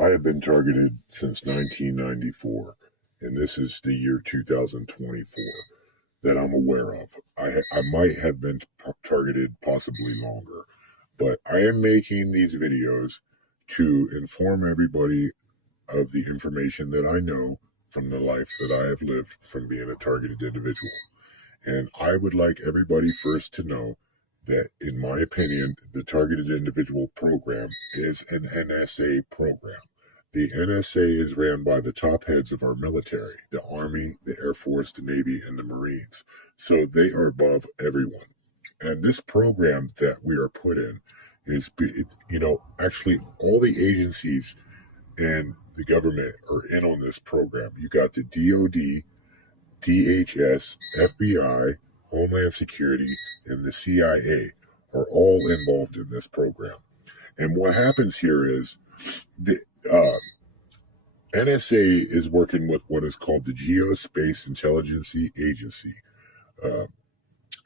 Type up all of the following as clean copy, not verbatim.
I have been targeted since 1994, and this is the year 2024 that I'm aware of. I might have been targeted possibly longer, but I am making these videos to inform everybody of the information that I know from the life that I have lived from being a targeted individual. And I would like everybody first to know that, in my opinion, the Targeted Individual Program is an NSA program. The NSA is ran by the top heads of our military, the Army, the Air Force, the Navy, and the Marines. So they are above everyone. And this program that we are put in is, actually all the agencies and the government are in on this program. You got the DOD, DHS, FBI, Homeland Security, and the CIA are all involved in this program. And what happens here is the NSA is working with what is called the Geospace Intelligence Agency.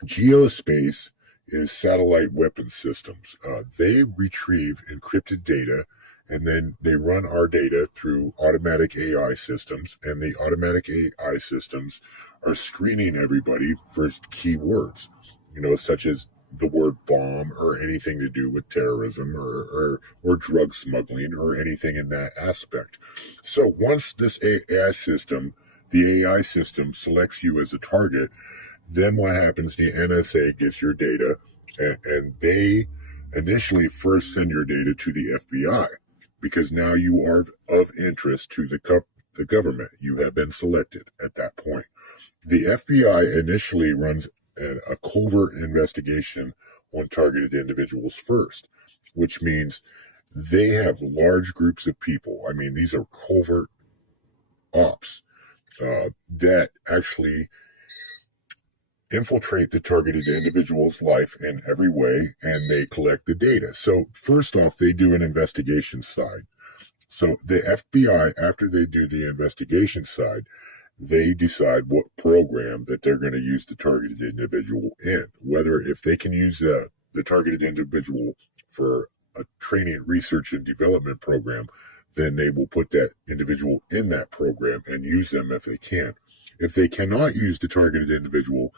Geospace is satellite weapon systems. They retrieve encrypted data, and then they run our data through automatic AI systems, and the automatic AI systems are screening everybody for keywords, such as the word bomb or anything to do with terrorism or drug smuggling or anything in that aspect. So once this AI system, the AI system selects you as a target, then what happens, the NSA gets your data, and they initially first send your data to the FBI, because now you are of interest to the government. You have been selected at that point. The FBI initially runs a covert investigation on targeted individuals first, which means they have large groups of people. I mean, these are covert ops that actually infiltrate the targeted individual's life in every way, and they collect the data. So first off, they do an investigation side. So the FBI, after they do the investigation side, they decide what program that they're going to use the targeted individual in. Whether if they can use the targeted individual for a training, research, and development program, then they will put that individual in that program and use them if they can. If they cannot use the targeted individual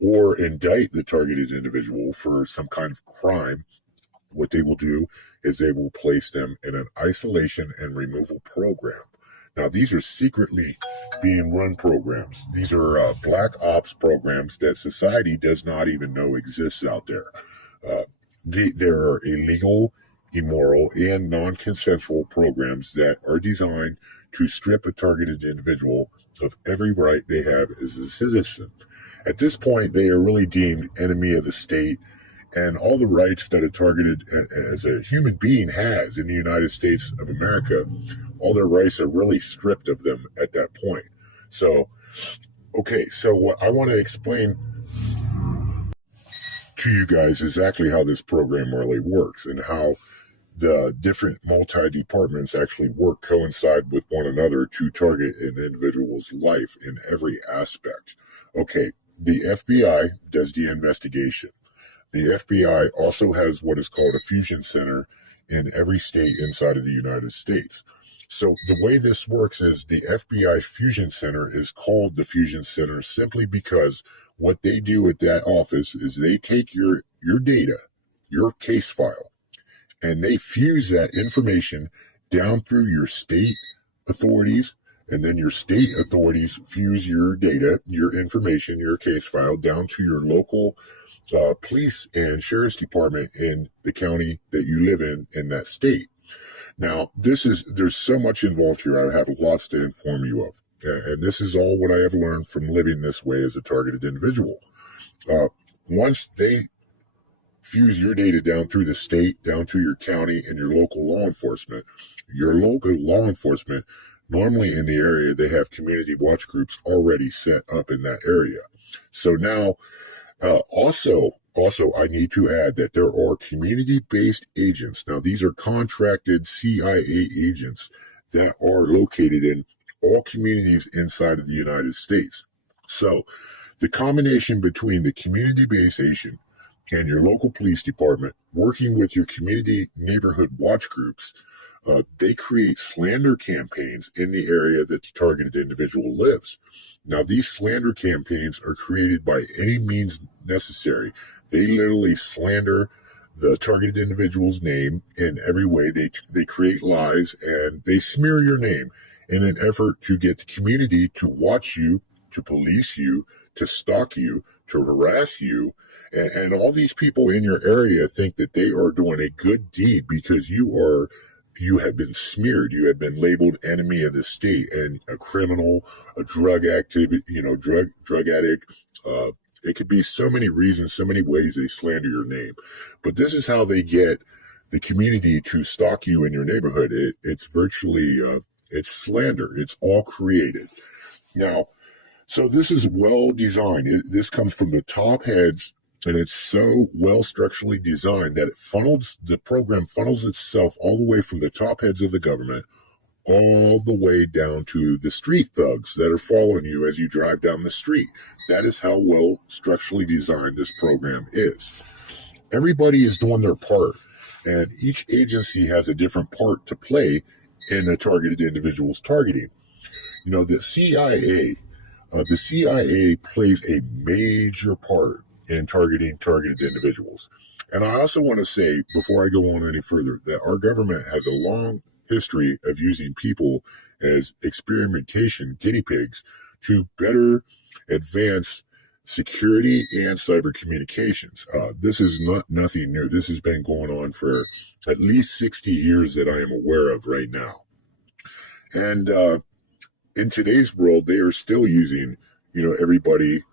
or indict the targeted individual for some kind of crime, what they will do is they will place them in an isolation and removal program. Now, these are secretly being run programs. These are black ops programs that society does not even know exists out there. There are illegal, immoral, and non-consensual programs that are designed to strip a targeted individual of every right they have as a citizen. At this point, they are really deemed enemy of the state, and all the rights that a targeted as a human being has in the United States of America, all their rights are really stripped of them at that point. So, okay, so what I want to explain to you guys exactly how this program really works and how the different multi-departments actually coincide with one another to target an individual's life in every aspect. Okay, the FBI does the investigation. The FBI also has what is called a fusion center in every state inside of the United States. So the way this works is the FBI Fusion Center is called the Fusion Center simply because what they do at that office is they take your data, your case file, and they fuse that information down through your state authorities, and then your state authorities fuse your data, your information, your case file down to your local police and sheriff's department in the county that you live in that state. Now, there's so much involved here. I have lots to inform you of. And this is all what I have learned from living this way as a targeted individual. Once they fuse your data down through the state, down to your county and your local law enforcement, normally in the area, they have community watch groups already set up in that area. So now, also, I need to add that there are community-based agents. Now, these are contracted CIA agents that are located in all communities inside of the United States. So the combination between the community-based agent and your local police department working with your community neighborhood watch groups They create slander campaigns in the area that the targeted individual lives. Now, these slander campaigns are created by any means necessary. They literally slander the targeted individual's name in every way. They create lies and they smear your name in an effort to get the community to watch you, to police you, to stalk you, to harass you. And all these people in your area think that they are doing a good deed because you have been smeared. You have been labeled enemy of the state and a criminal, a drug activity, drug addict. It could be so many reasons, so many ways they slander your name. But this is how they get the community to stalk you in your neighborhood. It's virtually, it's slander. It's all created. Now, so this is well designed. This comes from the top heads, and it's so well structurally designed that the program funnels itself all the way from the top heads of the government all the way down to the street thugs that are following you as you drive down the street. That is how well structurally designed this program is. Everybody is doing their part, and each agency has a different part to play in a targeted individual's targeting. The CIA plays a major part in targeting targeted individuals. And I also want to say, before I go on any further, that our government has a long history of using people as experimentation guinea pigs to better advance security and cyber communications. This is nothing new. This has been going on for at least 60 years that I am aware of right now. And in today's world, they are still using, everybody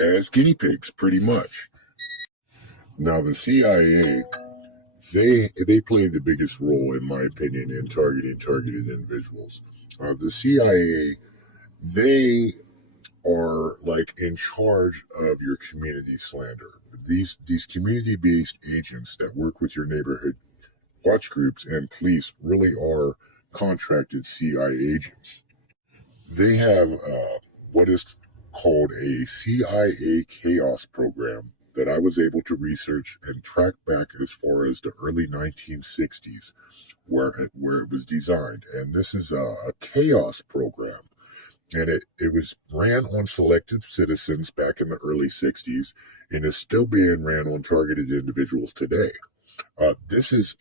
as guinea pigs, pretty much. Now, the CIA, they play the biggest role, in my opinion, in targeting targeted individuals. The CIA, they are like in charge of your community slander. These community-based agents that work with your neighborhood watch groups and police really are contracted CIA agents. They have what is called a CIA chaos program that I was able to research and track back as far as the early 1960s, where it was designed. And this is a chaos program. And it was ran on selected citizens back in the early 60s and is still being ran on targeted individuals today. This is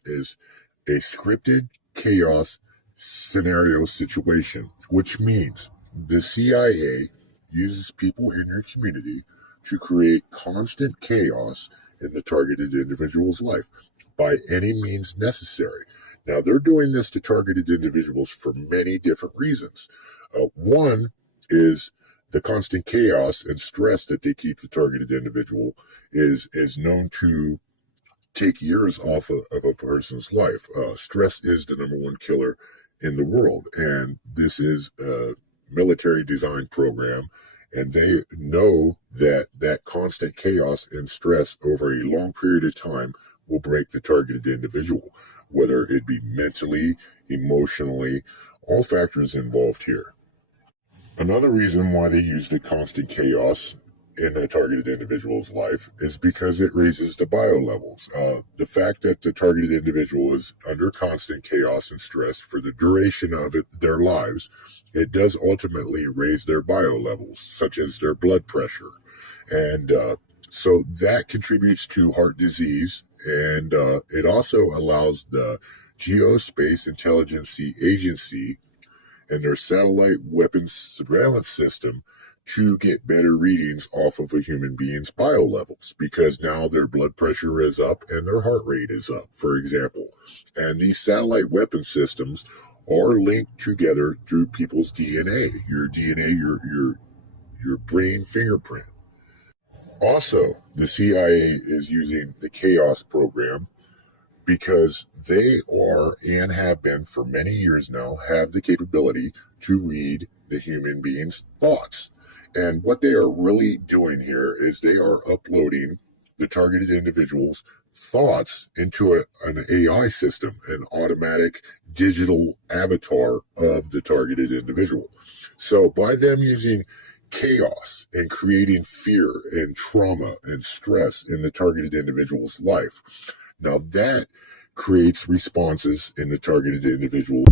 a scripted chaos scenario situation, which means the CIA uses people in your community to create constant chaos in the targeted individual's life by any means necessary. Now, they're doing this to targeted individuals for many different reasons. One is the constant chaos and stress that they keep the targeted individual is known to take years off of a person's life. Stress is the number one killer in the world, and this is a military design program, and they know that constant chaos and stress over a long period of time will break the targeted individual, whether it be mentally, emotionally, all factors involved here. Another reason why they use the constant chaos in a targeted individual's life is because it raises the bio levels. The fact that the targeted individual is under constant chaos and stress for the duration of their lives, it does ultimately raise their bio levels, such as their blood pressure. And so that contributes to heart disease, and it also allows the Geospace Intelligence Agency and their satellite weapons surveillance system to get better readings off of a human being's bio levels, because now their blood pressure is up and their heart rate is up, for example. And these satellite weapon systems are linked together through people's DNA, your brain fingerprint. Also, the CIA is using the chaos program because they are, and have been for many years now, have the capability to read the human being's thoughts. And what they are really doing here is they are uploading the targeted individual's thoughts into an AI system, an automatic digital avatar of the targeted individual. So by them using chaos and creating fear and trauma and stress in the targeted individual's life, now that creates responses in the targeted individual